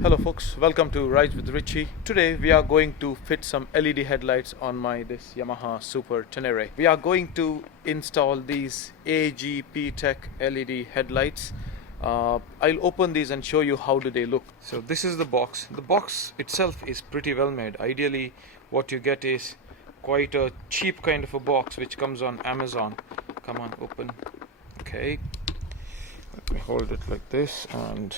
Hello folks, welcome to Rides with Richie. Today we are going to fit some LED headlights on this Yamaha Super Tenere. We are going to install these AGPTEK LED headlights. I'll open these and show you how do they look. So this is the box. The box itself is pretty well made. Ideally what you get is quite a cheap kind of a box which comes on Amazon. Come on, open. Okay, let me hold it like this and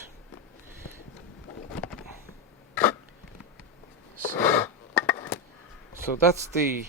so that's the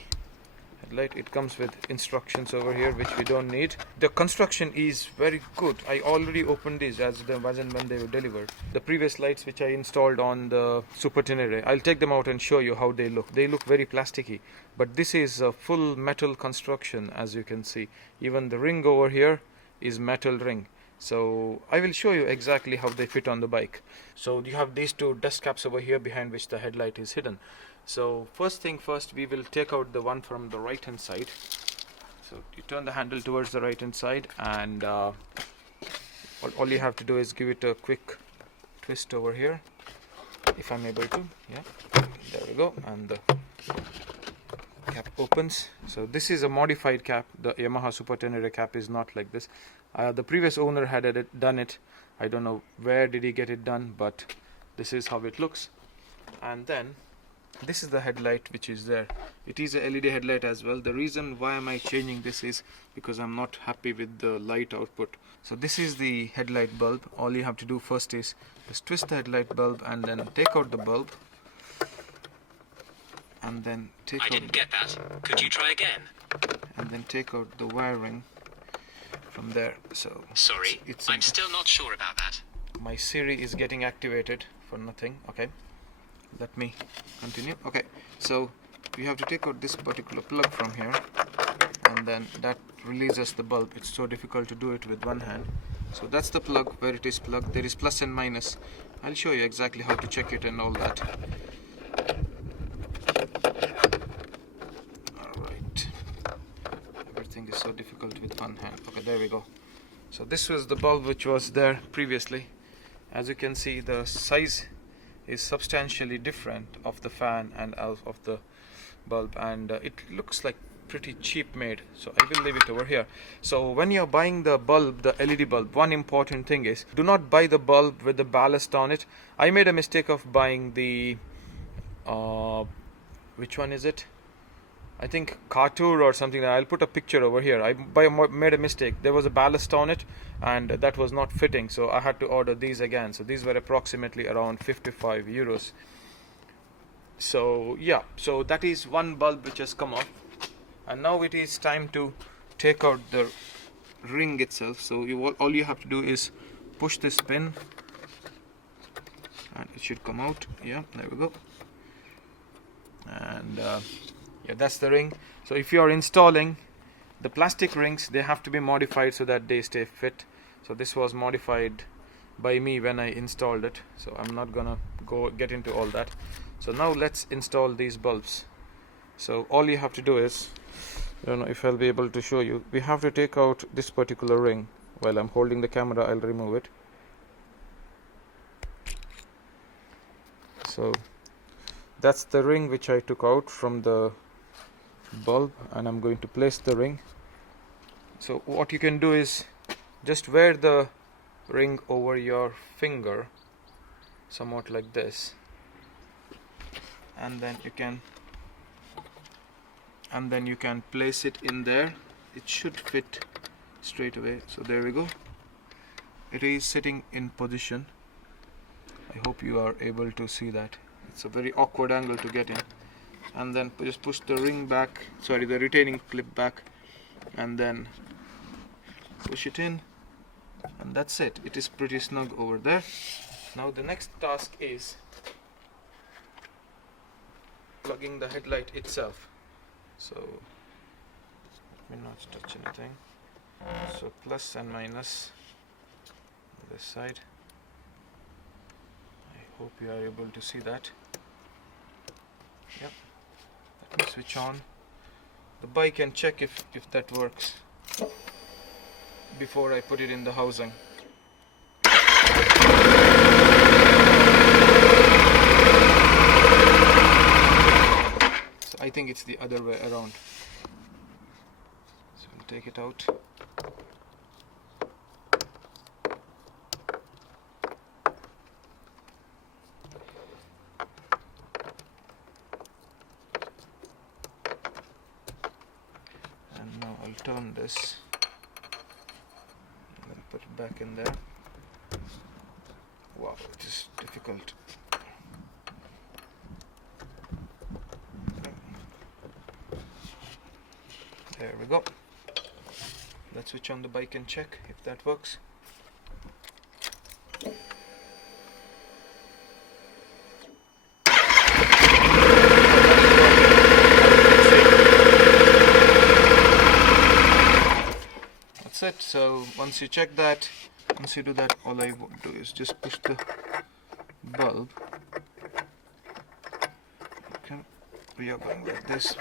headlight. It comes with instructions over here which we don't need. The construction is very good. I already opened these as and when they were delivered. The previous lights which I installed on the Super Tenere, I'll take them out and show you how they look. They look very plasticky, but this is a full metal construction, as you can see. Even the ring over here is metal ring. So I will show you exactly how they fit on the bike. So you have these two dust caps over here behind which the headlight is hidden. So first thing first, we will take out the one from the right hand side. So you turn the handle towards the right hand side and all you have to do is give it a quick twist over here, if I'm able to. Yeah, there we go, and the cap opens. So this is a modified cap. The Yamaha Super Tenere cap is not like this. The previous owner had done it. I don't know where did he get it done, but this is how it looks. And then this is the headlight which is there. It is a LED headlight as well. The reason why am I changing this is because I'm not happy with the light output. So this is the headlight bulb. All you have to do first is just twist the headlight bulb and then take out the bulb. And then take out... I didn't get that. Could you try again? And then take out the wiring from there. So sorry, I'm still not sure about that. My Siri is getting activated for nothing. Okay, let me continue. Okay, so we have to take out this particular plug from here, and then that releases the bulb. It's so difficult to do it with one hand. So that's the plug, where it is plugged. There is plus and minus. I'll show you exactly how to check it and all that. Alright, everything is so difficult with one hand. Okay, there we go. So this was the bulb which was there previously. As you can see, the size is substantially different of the fan and of the bulb, and it looks like pretty cheap made. So I will leave it over here. So when you're buying the bulb, the LED bulb, one important thing is do not buy the bulb with the ballast on it. I made a mistake of buying the which one is it? I think Cartour or something. I'll put a picture over here. I made a mistake. There was a ballast on it and that was not fitting, so I had to order these again. So these were approximately around 55 euros. So yeah, so that is one bulb which has come off, and now it is time to take out the ring itself. So all you have to do is push this pin and it should come out. Yeah, there we go. And yeah, that's the ring. So if you are installing the plastic rings, they have to be modified so that they stay fit. So this was modified by me when I installed it, so I'm not gonna get into all that. So now let's install these bulbs. So all you have to do is, I don't know if I'll be able to show you, we have to take out this particular ring. While I'm holding the camera, I'll remove it. So that's the ring which I took out from the bulb, and I'm going to place the ring. So what you can do is just wear the ring over your finger, somewhat like this, and then you can place it in there. It should fit straight away. So there we go. It is sitting in position. I hope you are able to see that. It's a very awkward angle to get in. And then just push the ring back, sorry, the retaining clip back, and then push it in, and that's it. It is pretty snug over there. Now the next task is plugging the headlight itself. So let me not touch anything. So plus and minus on this side. I hope you are able to see that. Yep. Let me switch on the bike and check if that works before I put it in the housing. think it's the other way around. So we'll take it out. And now I'll turn this and then put it back in there. Wow, it is difficult. There we go. Let's switch on the bike and check if that works. That's it. So once you check that, once you do that, all I would do is just push the bulb. Okay, we are going like this.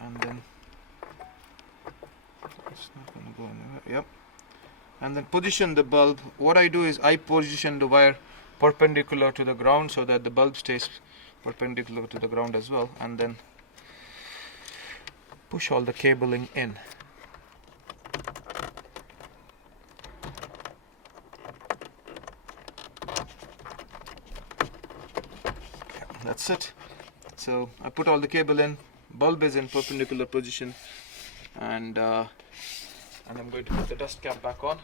And then it's not going to go anywhere. Yep. And then position the bulb. What I do is I position the wire perpendicular to the ground so that the bulb stays perpendicular to the ground as well, and then push all the cabling in. That's it. So I put all the cable in, bulb is in perpendicular position, and I'm going to put the dust cap back on.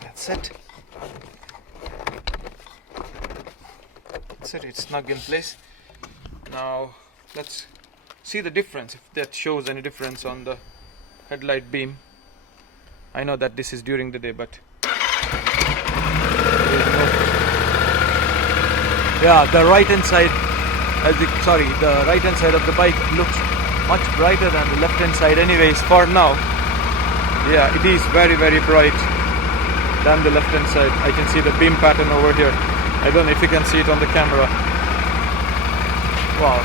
That's it. That's it. It's snug in place. Now let's see the difference, if that shows any difference on the headlight beam. I know that this is during the day, but yeah, the right hand side, the right hand side of the bike looks much brighter than the left hand side anyways for now. Yeah, it is very bright than the left hand side. I can see the beam pattern over here. I don't know if you can see it on the camera. Wow.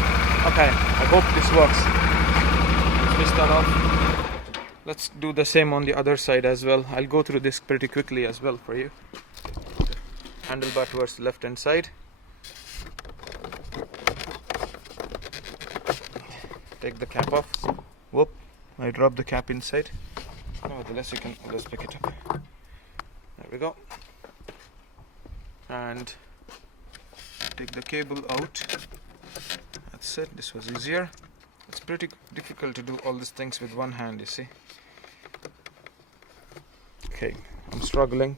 Okay, I hope this works. Switch that off. Let's do the same on the other side as well. I'll go through this pretty quickly as well for you. Handlebar towards the left hand side. Take the cap off. Whoop, I dropped the cap inside. Nevertheless, you can always pick it up. There we go. And take the cable out. That's it. This was easier. It's pretty difficult to do all these things with one hand, you see. Okay, I'm struggling,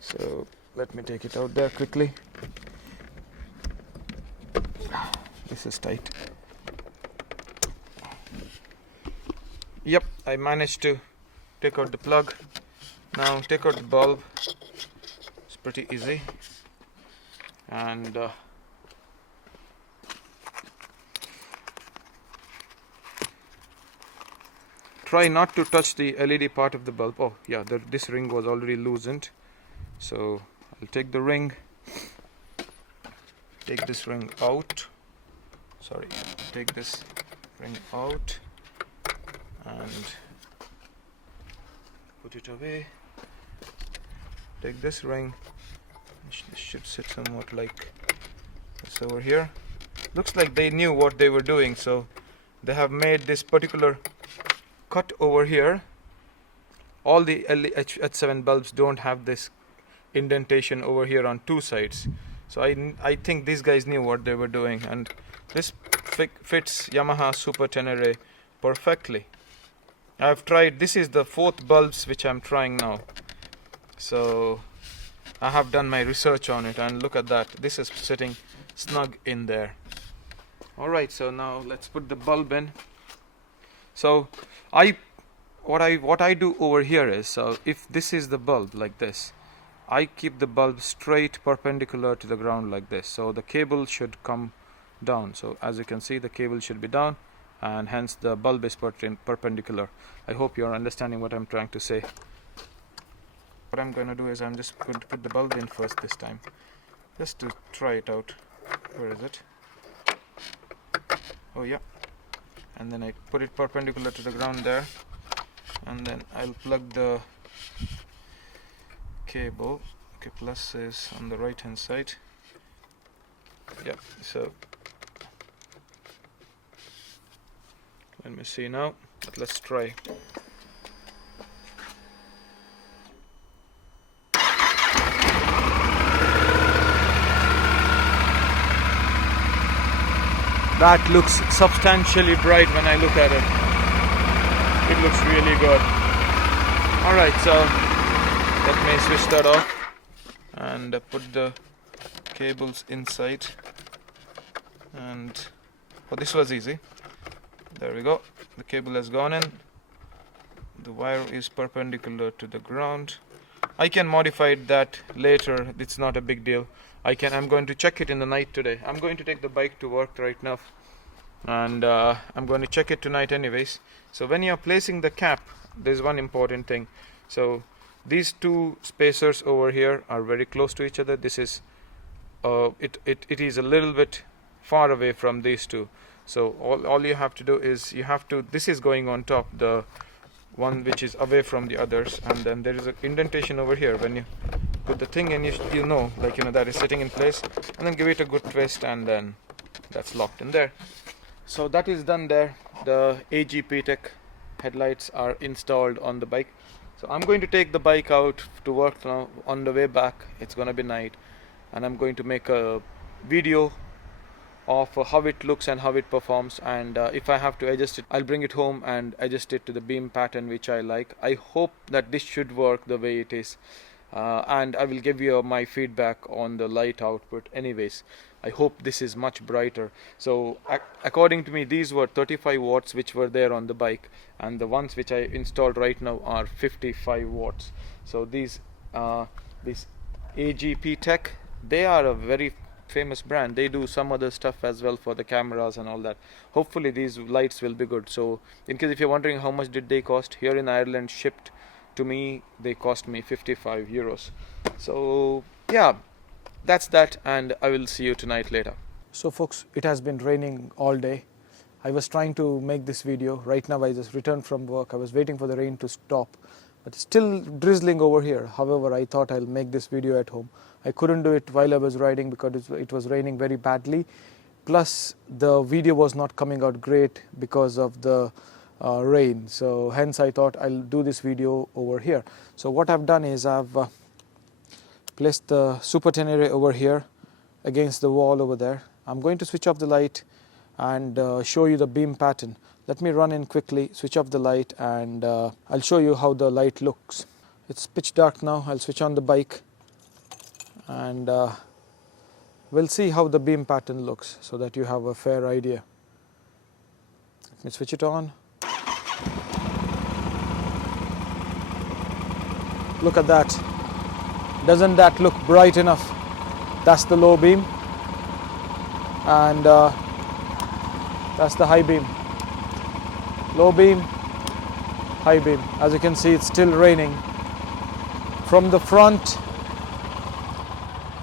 so let me take it out there quickly. This is tight. Yep, I managed to take out the plug. Now take out the bulb. It's pretty easy. And try not to touch the LED part of the bulb. Oh yeah, this ring was already loosened, so I'll take the ring, take this ring out, take this ring out and put it away. Take this ring, this should sit somewhat like this over here. Looks like they knew what they were doing, so they have made this particular cut over here. All the H7 bulbs don't have this indentation over here on two sides, so I think these guys knew what they were doing, and this fits Yamaha Super Tenere perfectly. I've tried, this is the 4th bulbs which I'm trying now, so I have done my research on it, and look at that, this is sitting snug in there. Alright, so now let's put the bulb in. So what I do over here is, so if this is the bulb like this, I keep the bulb straight perpendicular to the ground like this, so the cable should come down. So as you can see, the cable should be down, and hence the bulb is perpendicular. I hope you're understanding what I'm trying to say. what I'm going to do is I'm just going to put the bulb in first this time, just to try it out. Where is it? Oh yeah. And then I put it perpendicular to the ground there, and then I'll plug the cable. Okay, plus is on the right hand side. Yeah, so let me see now, but let's try. That looks substantially bright when I look at it. It looks really good. Alright, so let me switch that off and put the cables inside. And this was easy. There we go. The cable has gone in. The wire is perpendicular to the ground. I can modify that later. It's not a big deal. I'm going to check it in the night today. I'm going to take the bike to work right now, and I'm going to check it tonight anyways. So when you're placing the cap, there's one important thing. So these two spacers over here are very close to each other. This is it is a little bit far away from these two. So all you have to do is this is going on top, the one which is away from the others, and then there is an indentation over here. When you put the thing in, you know that is sitting in place, and then give it a good twist, and then that's locked in there. So that is done there. The AGPTEK headlights are installed on the bike. So I'm going to take the bike out to work now. On the way back, it's gonna be night, and I'm going to make a video of how it looks and how it performs, and if I have to adjust it, I'll bring it home and adjust it to the beam pattern which I like. I hope that this should work the way it is, and I will give you my feedback on the light output anyways. I hope this is much brighter. So according to me, these were 35 watts which were there on the bike, and the ones which I installed right now are 55 watts. So these AGPTEK, they are a very famous brand. They do some other stuff as well for the cameras and all that. Hopefully these lights will be good. So in case if you're wondering how much did they cost, here in Ireland, shipped to me, they cost me 55 euros. So yeah, that's that, and I will see you tonight later. So folks, it has been raining all day. I was trying to make this video. Right now I just returned from work. I was waiting for the rain to stop, but it's still drizzling over here. However, I thought I'll make this video at home. I couldn't do it while I was riding because it was raining very badly. Plus the video was not coming out great because of the rain. So hence I thought I'll do this video over here. So what I've done is I've placed the Super Tenere over here against the wall over there. I'm going to switch off the light and show you the beam pattern. Let me run in quickly, switch off the light, and I'll show you how the light looks. It's pitch dark now. I'll switch on the bike, and we'll see how the beam pattern looks so that you have a fair idea. Let me switch it on. Look at that. Doesn't that look bright enough? That's the low beam, and that's the high beam. Low beam, high beam. As you can see, it's still raining. From the front,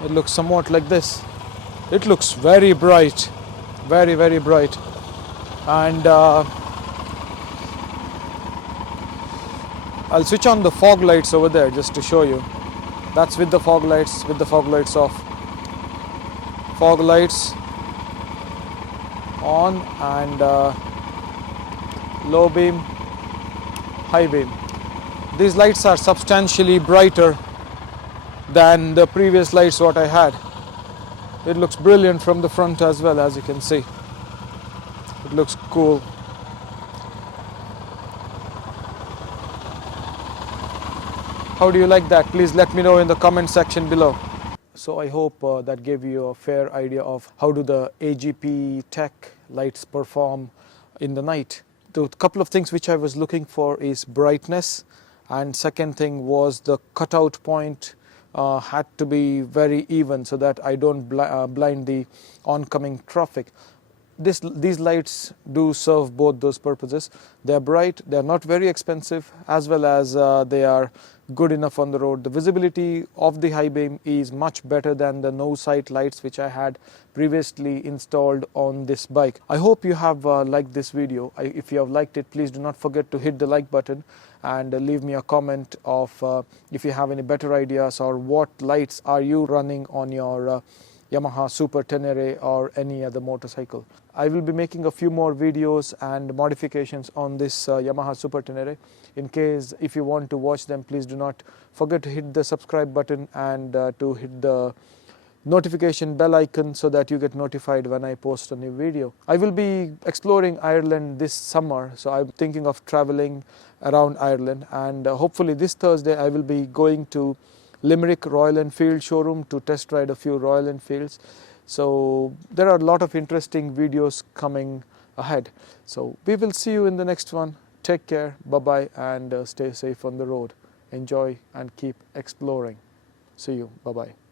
it looks somewhat like this. It looks very bright, very, very bright. And I'll switch on the fog lights over there just to show you. That's with the fog lights off. Fog lights on, and low beam, high beam. These lights are substantially brighter than the previous lights what I had. It looks brilliant from the front as well, as you can see. It looks cool. How do you like that? Please let me know in the comment section below. So I hope that gave you a fair idea of how do the AGPTEK lights perform in the night. The couple of things which I was looking for is brightness, and second thing was the cutout point had to be very even so that I don't blind the oncoming traffic. these lights do serve both those purposes. They are bright, they are not very expensive, as well as they are good enough on the road. The visibility of the high beam is much better than the no sight lights which I had previously installed on this bike. I hope you have liked this video. If you have liked it, please do not forget to hit the like button and leave me a comment of if you have any better ideas or what lights are you running on your Yamaha Super Tenere or any other motorcycle. I will be making a few more videos and modifications on this Yamaha Super Tenere. In case if you want to watch them, please do not forget to hit the subscribe button and to hit the notification bell icon so that you get notified when I post a new video. I will be exploring Ireland this summer, so I'm thinking of traveling around Ireland, and hopefully this Thursday I will be going to Limerick Royal Enfield showroom to test ride a few Royal Enfields. So there are a lot of interesting videos coming ahead. So we will see you in the next one. Take care, bye-bye, and stay safe on the road. Enjoy and keep exploring. See you, bye-bye.